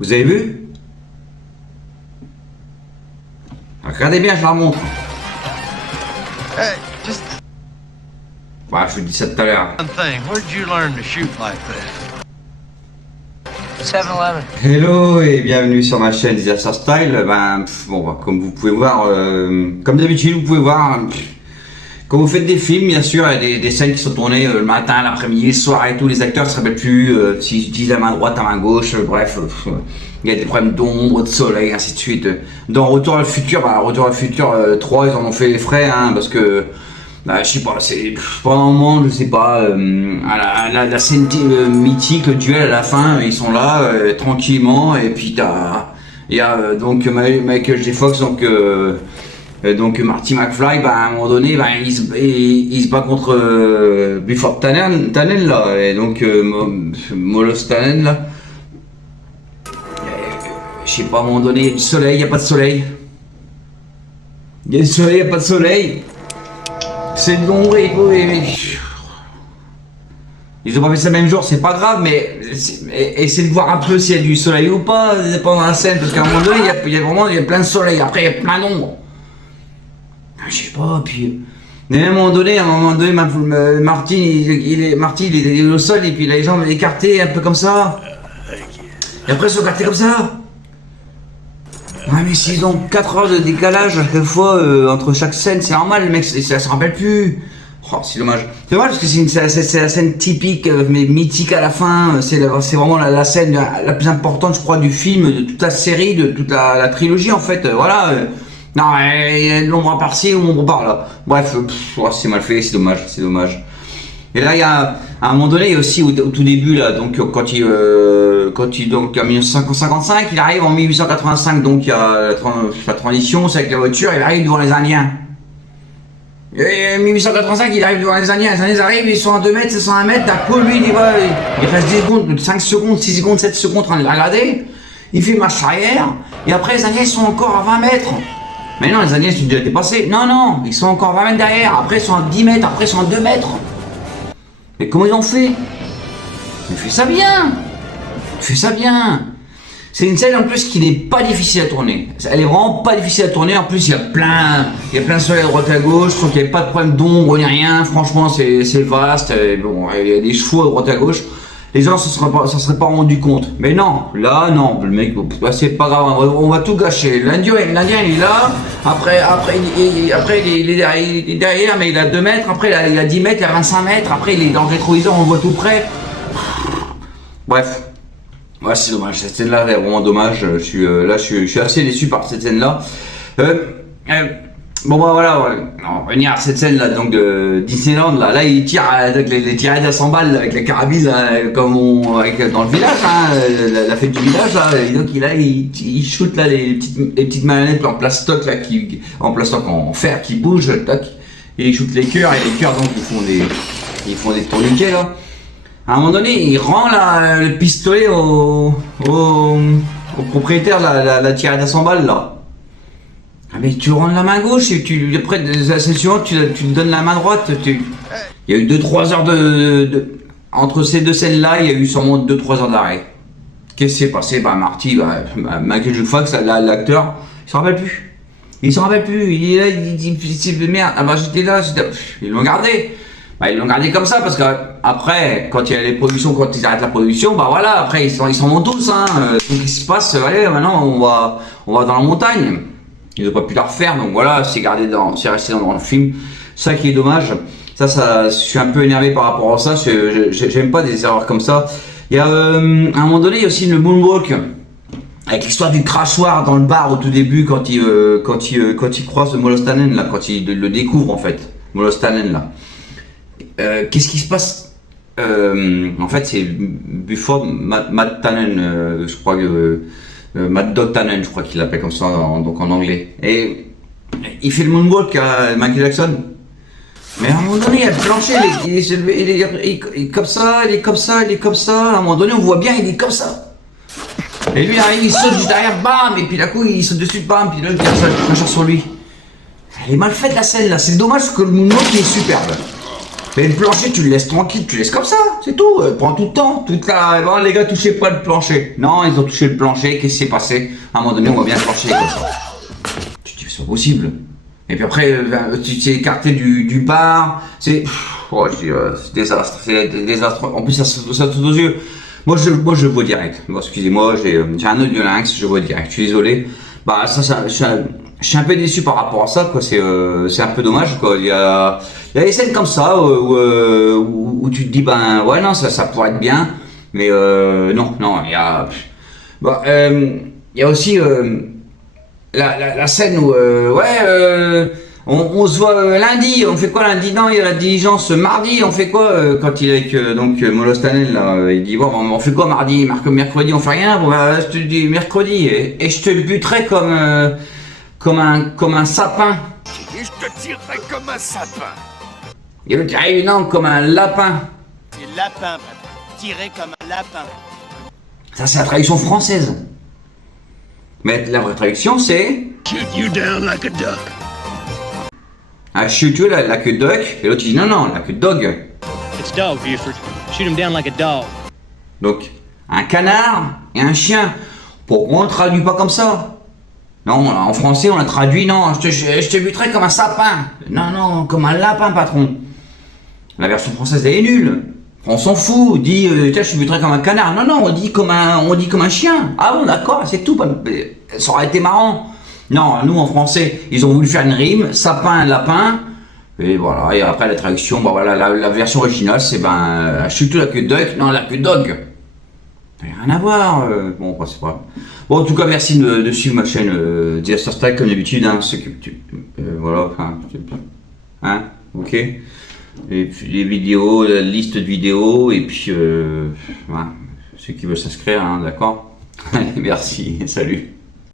Vous avez vu? Regardez bien, je la montre. Hey, just Voilà, je vous dis ça tout à l'heure. one thing. Where'd you learn to shoot like that? 7-Eleven. Hello et bienvenue sur ma chaîne Disaster Style. Bon, comme vous pouvez voir, comme d'habitude, vous pouvez voir, quand vous faites des films, bien sûr, il y a des scènes qui sont tournées le matin, l'après-midi, le soir et tout. Les acteurs ne se rappellent plus s'ils utilisent la main droite, la main gauche, bref. Il y a des problèmes d'ombre, de soleil, ainsi de suite. Dans Retour à le futur, Retour à le futur 3, ils en ont fait les frais, hein, parce que, je sais pas, c'est pendant un moment, je sais pas, la scène mythique, le duel à la fin, ils sont là, tranquillement, et puis il y a donc Michael J. Fox, donc Marty McFly, à un moment donné, il se bat contre Buford Tannen là, et donc Molos Tannen là. Je sais pas, à un moment donné, il y a du soleil, il n'y a pas de soleil. Il y a du soleil, il n'y a pas de soleil. C'est de l'ombre et ils ont pas fait ça le même jour, c'est pas grave, mais essayez de voir un peu s'il y a du soleil ou pas pendant la scène, parce qu'à un moment donné, il y a plein de soleil, après il y a plein d'ombre. Je sais pas, puis. Mais à un moment donné, Marty, il est au sol et puis il a les jambes écartées un peu comme ça. Et après, ils sont écartés comme ça. Ouais, mais s'ils ont 4 heures de décalage à chaque fois entre chaque scène, c'est normal, le mec, ça se rappelle plus. Oh, c'est dommage. C'est dommage parce que c'est la scène typique, mais mythique à la fin. C'est vraiment la scène la plus importante, je crois, du film, de toute la série, de toute la trilogie, en fait. Voilà. Non, il y a de l'ombre par-ci ou l'ombre par-là. Bref, c'est mal fait, c'est dommage. Et là, il y a, à un moment donné, il y a aussi au tout début, là, donc, quand il donc, en 1955, il arrive en 1885, donc, il y a la transition, c'est avec la voiture, il arrive devant les Indiens. Et 1885, il arrive devant les Indiens arrivent, ils sont à 2 mètres, ils sont à 1 mètre, d'un coup, lui, il reste 10 secondes, 5 secondes, 6 secondes, 7 secondes en train de les regarder, il fait marche arrière, et après, les Indiens, ils sont encore à 20 mètres. Mais non, les Indiens sont déjà dépassés. Non, ils sont encore 20 mètres derrière, après, ils sont à 10 mètres, après, ils sont à 2 mètres. Mais comment ils ont fait? Mais fais ça bien. C'est une scène en plus qui n'est pas difficile à tourner. Elle est vraiment pas difficile à tourner. En plus, il y a plein de soleil à droite à gauche. Je trouve qu'il n'y a pas de problème d'ombre ni rien. Franchement, c'est vaste. Bon, il y a des chevaux à droite à gauche. Les gens s'en seraient pas rendu compte. Mais non, là, non. Le mec, c'est pas grave. On va tout gâcher. L'Indien, il est là. Après, il est derrière, mais il a 2 mètres. Après, il a 10 mètres, il a 25 mètres. Après, il est dans le rétroviseur, on le voit tout près. Bref. Ouais, c'est dommage. Cette scène-là est vraiment dommage. Je suis assez déçu par cette scène-là. Bon voilà, ouais. On va revenir à cette scène là, donc de Disneyland là, il tire avec les tirades à 100 balles avec la carabine là, comme dans le village, hein, la fête du village là, et donc il shoot là les petites marionnettes en plastoc là, en plastoc en fer qui bougent, tac, et il shoot les cœurs, et les cœurs donc ils font des tourniquets là. À un moment donné, il rend le pistolet au propriétaire de la tirade à 100 balles là. Ah mais tu rends la main gauche et après la scène suivante tu te donnes la main droite. Il y a eu 2-3 heures entre ces deux scènes là, il y a eu sûrement 2-3 heures d'arrêt. Qu'est-ce qui s'est passé? Marty, Michael J. Fox, l'acteur, il s'en rappelle plus. Il est là, il dit merde, j'étais là, ils l'ont gardé. Ils l'ont gardé comme ça parce que après, quand il y a les productions, quand ils arrêtent la production, voilà, après ils s'en vont tous, hein. Donc il se passe, allez, maintenant on va dans la montagne. Ils n'ont pas pu la refaire, donc voilà, c'est resté dans le film. Ça qui est dommage. Ça, je suis un peu énervé par rapport à ça. J'aime pas des erreurs comme ça. Il y a à un moment donné, il y a aussi le moonwalk avec l'histoire du crachoir dans le bar au tout début quand il croise Molos Tannen là, quand il le découvre en fait, Molos Tannen là. Qu'est-ce qui se passe? En fait, c'est Buford Matt Tannen, je crois que. Mad Dog Tannen, je crois qu'il l'appelle comme ça donc en anglais. Et il fait le moonwalk à Michael Jackson. Mais à un moment donné, il y a le plancher, il est comme ça, il est comme ça. À un moment donné, on voit bien, il est comme ça. Et lui, il saute juste derrière, bam, et puis d'un coup, il saute dessus, bam, puis là, il crache sur lui. Elle est mal faite la scène là, c'est dommage que le moonwalk est superbe. Mais le plancher, tu le laisses tranquille, tu le laisses comme ça, c'est tout. Prends tout le temps, toute la... Bon, les gars, touchez pas le plancher. Non, ils ont touché le plancher, qu'est-ce qui s'est passé? À un moment donné, on voit bien le plancher comme ça. Tu te dis, c'est pas possible. Et puis après, tu t'es écarté du bar, c'est... Oh, je dis, c'est désastre. En plus, ça saute aux yeux. Moi, je vois direct. Bon, excusez-moi, j'ai un œil de lynx, je vois direct. Je suis désolé. Bah, je suis un peu déçu par rapport à ça, quoi. C'est un peu dommage, quoi. Il y a des scènes comme ça où tu te dis, ben, ouais, non, ça pourrait être bien. Mais non, il y a... Bah, il y a aussi la scène où, on se voit lundi, on fait quoi lundi? Non, il y a la diligence mardi, on fait quoi quand il est avec donc Molostanel là, il dit bon, on fait quoi mardi, mercredi on fait rien, bon bah je te dis mercredi et je te buterai comme un sapin. Et je te tirerai comme un sapin. Et l'autre dit non, comme un lapin. C'est lapin, papa. Tiré comme un lapin. Ça c'est la traduction française. Mais la vraie traduction c'est Shoot you down like a duck. I shoot you like a duck. Et l'autre dit non, like a dog. It's dog, Buford. Shoot him down like a dog. Donc, un canard et un chien. Pourquoi on ne traduit pas comme ça? Non, en français, on a traduit, non, je te buterai comme un sapin. Non, comme un lapin, patron. La version française, elle est nulle. On s'en fout, dit, tiens, je te buterai comme un canard. Non, on dit comme un chien. Ah bon, d'accord, c'est tout. Ça aurait été marrant. Non, nous, en français, ils ont voulu faire une rime, sapin, lapin. Et voilà, et après la traduction, bah voilà, la version originale, c'est ben, shoot you like a duck, non, like a dog. Rien à voir. Bon, bah, c'est pas. Bon, en tout cas, merci de suivre ma chaîne Disaster Strike comme d'habitude. Hein, voilà, enfin, hein, ok. Et puis les vidéos, la liste de vidéos, et puis voilà, ceux qui veulent s'inscrire, hein, d'accord. Merci, salut.